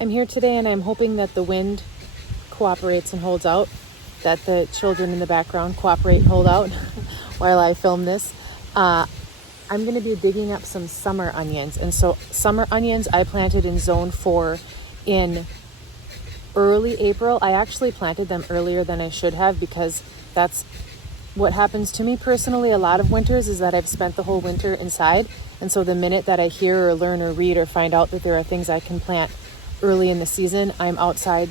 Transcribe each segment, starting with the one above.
I'm here today and I'm hoping that the wind cooperates and holds out, that the children in the background cooperate and hold out while I film this. I'm going to be digging up some summer onions. And so summer onions I planted in zone 4 in early April. I actually planted them earlier than I should have because that's what happens to me personally a lot of winters, is that I've spent the whole winter inside. And so the minute that I hear or learn or read or find out that there are things I can plant early in the season, I'm outside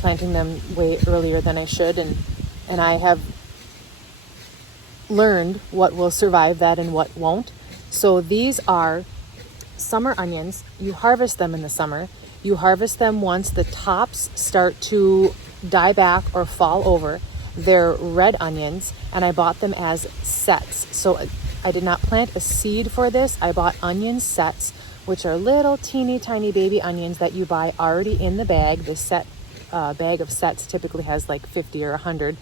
planting them way earlier than I should. And I have learned what will survive that and what won't. So these are summer onions. You harvest them in the summer. You harvest them once the tops start to die back or fall over. They're red onions, and I bought them as sets. So I did not plant a seed for this. I bought onion sets, which are little teeny tiny baby onions that you buy already in the bag. The set bag of sets typically has like 50 or 100.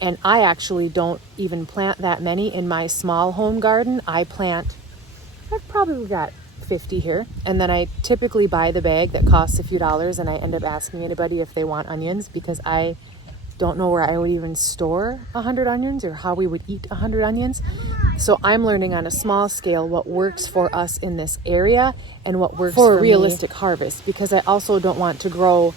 And I actually don't even plant that many in my small home garden. I've probably got 50 here. And then I typically buy the bag that costs a few dollars, and I end up asking anybody if they want onions because I don't know where I would even store 100 onions or how we would eat 100 onions. So I'm learning on a small scale what works for us in this area and what works for a realistic harvest, because I also don't want to grow,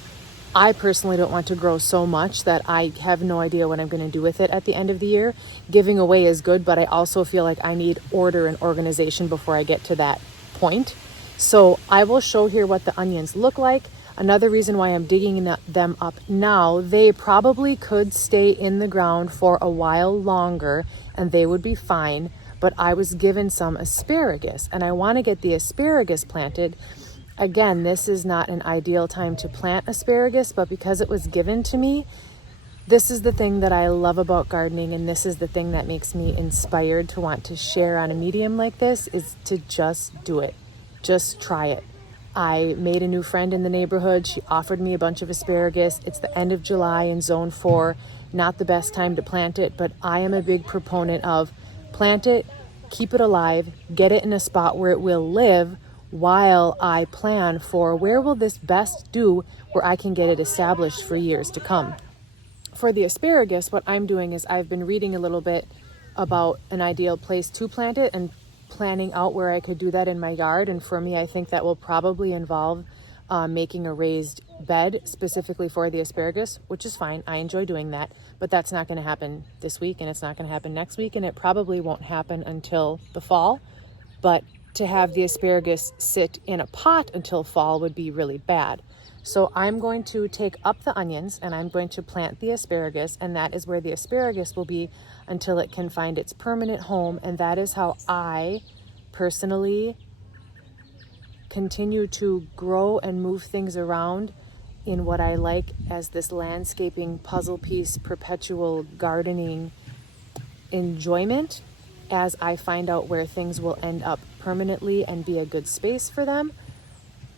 I personally don't want to grow so much that I have no idea what I'm going to do with it at the end of the year. Giving away is good, but I also feel like I need order and organization before I get to that point. So I will show here what the onions look like. Another reason why I'm digging them up now, they probably could stay in the ground for a while longer and they would be fine, but I was given some asparagus and I want to get the asparagus planted. Again, this is not an ideal time to plant asparagus, but because it was given to me, this is the thing that I love about gardening, and this is the thing that makes me inspired to want to share on a medium like this, is to just do it. Just try it. I made a new friend in the neighborhood. She offered me a bunch of asparagus. It's the end of July in zone 4. Not the best time to plant it, but I am a big proponent of plant it, keep it alive, get it in a spot where it will live while I plan for where will this best do where I can get it established for years to come. For the asparagus, what I'm doing is I've been reading a little bit about an ideal place to plant it and planning out where I could do that in my yard. And for me, I think that will probably involve making a raised bed specifically for the asparagus, which is fine. I enjoy doing that, but that's not going to happen this week, and it's not going to happen next week, and it probably won't happen until the fall. But to have the asparagus sit in a pot until fall would be really bad. So I'm going to take up the onions and I'm going to plant the asparagus, and that is where the asparagus will be until it can find its permanent home. And that is how I personally continue to grow and move things around in what I like as this landscaping puzzle piece, perpetual gardening enjoyment, as I find out where things will end up permanently and be a good space for them,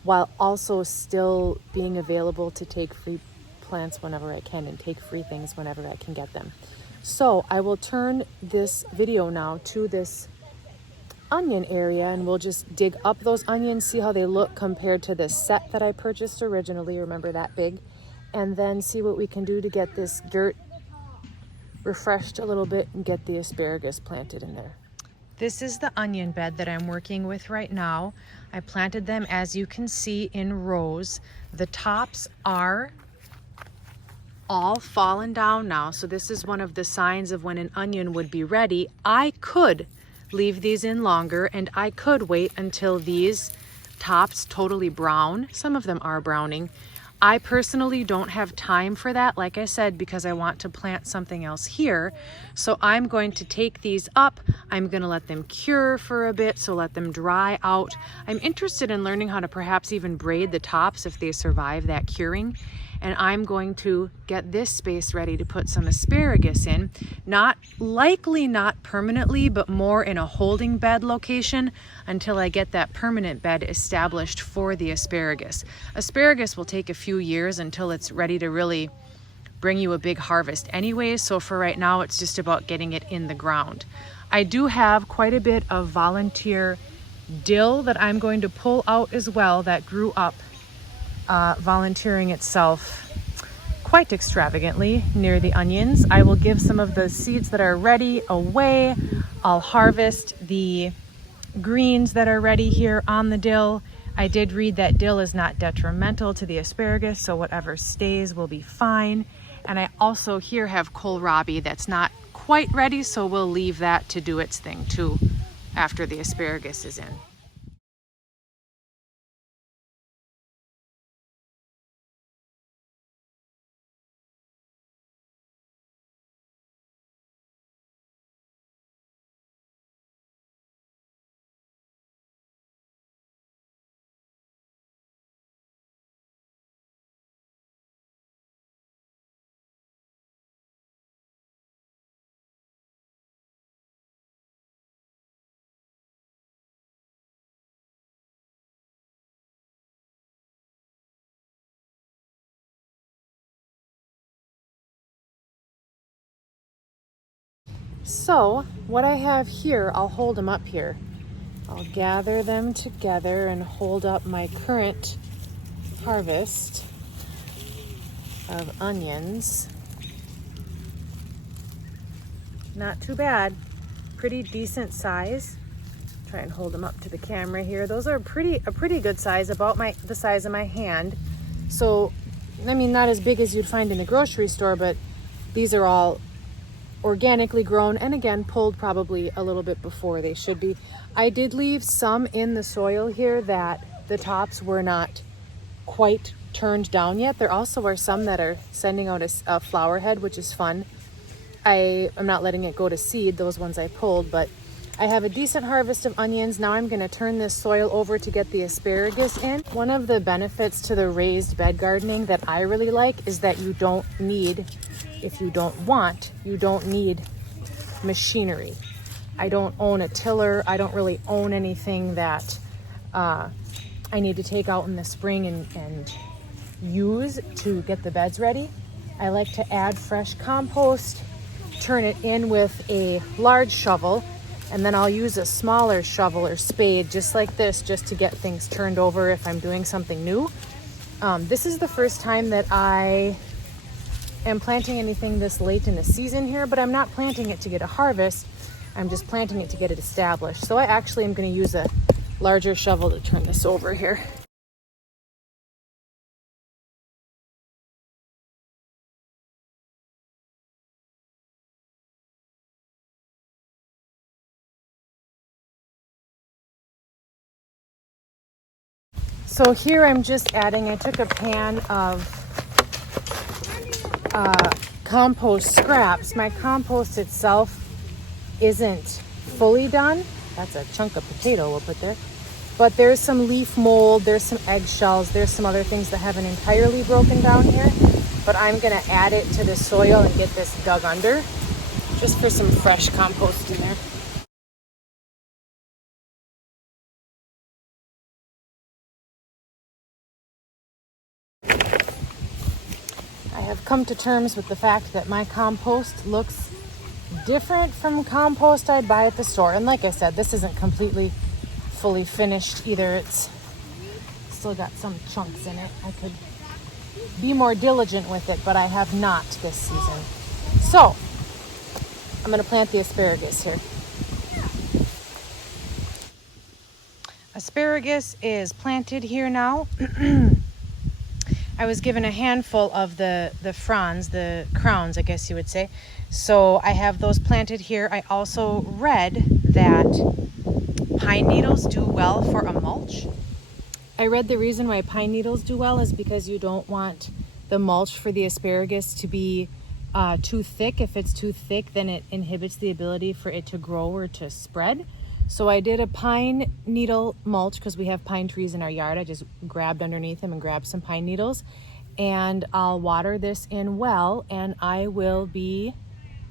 while also still being available to take free plants whenever I can and take free things whenever I can get them. So I will turn this video now to this onion area, and we'll just dig up those onions, see how they look compared to the set that I purchased originally, remember that big, and then see what we can do to get this dirt refreshed a little bit and get the asparagus planted in there. This is the onion bed that I'm working with right now. I planted them, as you can see, in rows. The tops are all fallen down now, so this is one of the signs of when an onion would be ready. I could leave these in longer, and I could wait until these tops totally brown. Some of them are browning. I personally don't have time for that, like I said, because I want to plant something else here. So I'm going to take these up. I'm going to let them cure for a bit, so let them dry out. I'm interested in learning how to perhaps even braid the tops if they survive that curing. And I'm going to get this space ready to put some asparagus in. Likely not permanently, but more in a holding bed location until I get that permanent bed established for the asparagus. Asparagus will take a few years until it's ready to really bring you a big harvest anyway, so for right now it's just about getting it in the ground. I do have quite a bit of volunteer dill that I'm going to pull out as well that grew up volunteering itself quite extravagantly near the onions. I will give some of the seeds that are ready away. I'll harvest the greens that are ready here on the dill. I did read that dill is not detrimental to the asparagus, so whatever stays will be fine. And I also here have kohlrabi that's not quite ready, so we'll leave that to do its thing too after the asparagus is in. So what I have here, I'll hold them up here. I'll gather them together and hold up my current harvest of onions. Not too bad, pretty decent size. Try and hold them up to the camera here. Those are a pretty good size, about the size of my hand. So, I mean, not as big as you'd find in the grocery store, but these are all organically grown, and again, pulled probably a little bit before they should be. I did leave some in the soil here that the tops were not quite turned down yet. There also are some that are sending out a flower head, which is fun. I am not letting it go to seed, those ones I pulled, but I have a decent harvest of onions. Now I'm going to turn this soil over to get the asparagus in. One of the benefits to the raised bed gardening that I really like is that you don't need, if you don't want, you don't need machinery. I don't own a tiller. I don't really own anything that I need to take out in the spring and use to get the beds ready. I like to add fresh compost, turn it in with a large shovel, and then I'll use a smaller shovel or spade just like this, just to get things turned over if I'm doing something new. This is the first time that I am planting anything this late in the season here, but I'm not planting it to get a harvest. I'm just planting it to get it established. So I actually am going to use a larger shovel to turn this over here. So here I'm just adding, I took a pan of compost scraps. My compost itself isn't fully done. That's a chunk of potato we'll put there. But there's some leaf mold, there's some eggshells, there's some other things that haven't entirely broken down here. But I'm gonna add it to the soil and get this dug under, just for some fresh compost in there. I have come to terms with the fact that my compost looks different from compost I'd buy at the store. And like I said, this isn't completely fully finished either. It's still got some chunks in it. I could be more diligent with it, but I have not this season. So I'm going to plant the asparagus here. Asparagus is planted here now. I was given a handful of the fronds, the crowns, I guess you would say. So I have those planted here. I also read that pine needles do well for a mulch. I read the reason why pine needles do well is because you don't want the mulch for the asparagus to be too thick. If it's too thick, then it inhibits the ability for it to grow or to spread. So I did a pine needle mulch because we have pine trees in our yard. I just grabbed underneath them and grabbed some pine needles, and I'll water this in well, and I will be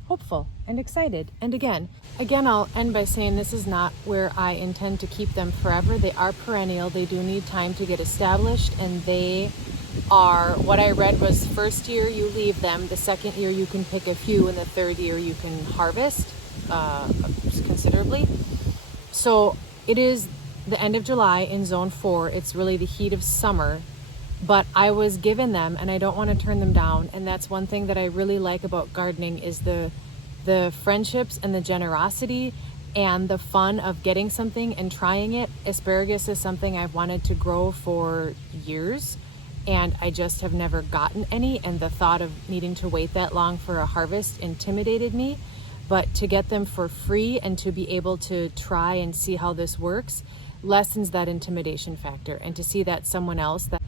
hopeful and excited. And again, I'll end by saying this is not where I intend to keep them forever. They are perennial. They do need time to get established, and they are, what I read was, first year you leave them, the second year you can pick a few, and the third year you can harvest considerably. So it is the end of July in zone 4. It's really the heat of summer. but I was given them and I don't want to turn them down. And that's one thing that I really like about gardening is the friendships and the generosity and the fun of getting something and trying it. Asparagus is something I've wanted to grow for years, and I just have never gotten any, and the thought of needing to wait that long for a harvest intimidated me. But to get them for free and to be able to try and see how this works lessens that intimidation factor, and to see that someone else that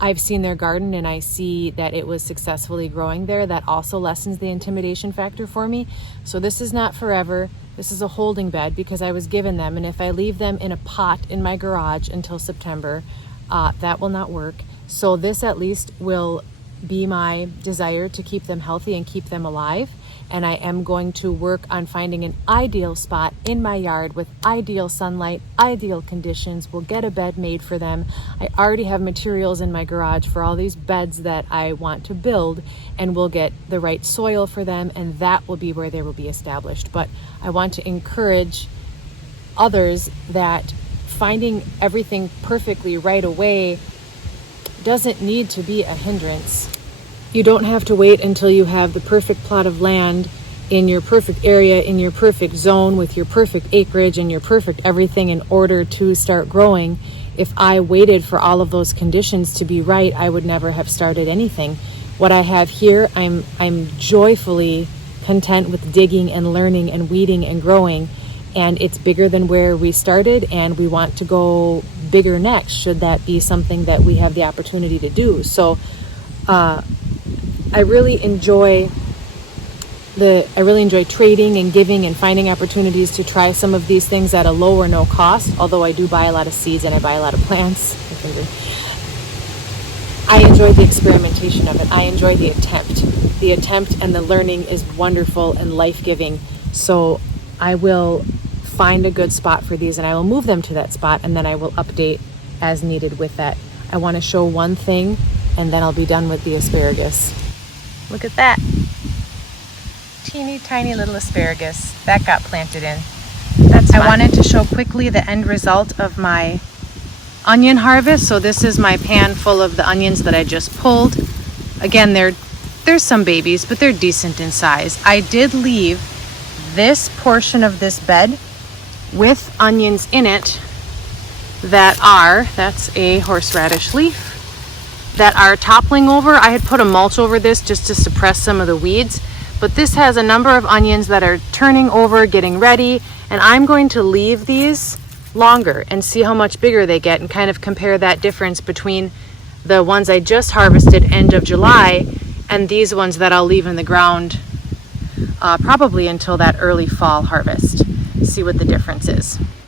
I've seen their garden and I see that it was successfully growing there, that also lessens the intimidation factor for me. So this is not forever. This is a holding bed because I was given them, and if I leave them in a pot in my garage until September, that will not work. So this at least will be my desire to keep them healthy and keep them alive. And I am going to work on finding an ideal spot in my yard with ideal sunlight, ideal conditions. We'll get a bed made for them. I already have materials in my garage for all these beds that I want to build, and we'll get the right soil for them, and that will be where they will be established. But I want to encourage others that finding everything perfectly right away doesn't need to be a hindrance. You don't have to wait until you have the perfect plot of land in your perfect area, in your perfect zone, with your perfect acreage and your perfect everything in order to start growing. If I waited for all of those conditions to be right, I would never have started anything. What I have here, I'm joyfully content with digging and learning and weeding and growing, and it's bigger than where we started, and we want to go bigger next, should that be something that we have the opportunity to do. So I really enjoy trading and giving and finding opportunities to try some of these things at a low or no cost, although I do buy a lot of seeds and I buy a lot of plants. I enjoy the experimentation of it. I enjoy the attempt. The attempt and the learning is wonderful and life-giving. So I will find a good spot for these and I will move them to that spot, and then I will update as needed with that. I want to show one thing and then I'll be done with the asparagus. Look at that. Teeny tiny little asparagus that got planted in. I wanted to show quickly the end result of my onion harvest. So this is my pan full of the onions that I just pulled. Again, there's some babies, but they're decent in size. I did leave this portion of this bed with onions in it that's a horseradish leaf, that are toppling over. I had put a mulch over this just to suppress some of the weeds, but this has a number of onions that are turning over, getting ready, and I'm going to leave these longer and see how much bigger they get and kind of compare that difference between the ones I just harvested end of July and these ones that I'll leave in the ground probably until that early fall harvest. See what the difference is.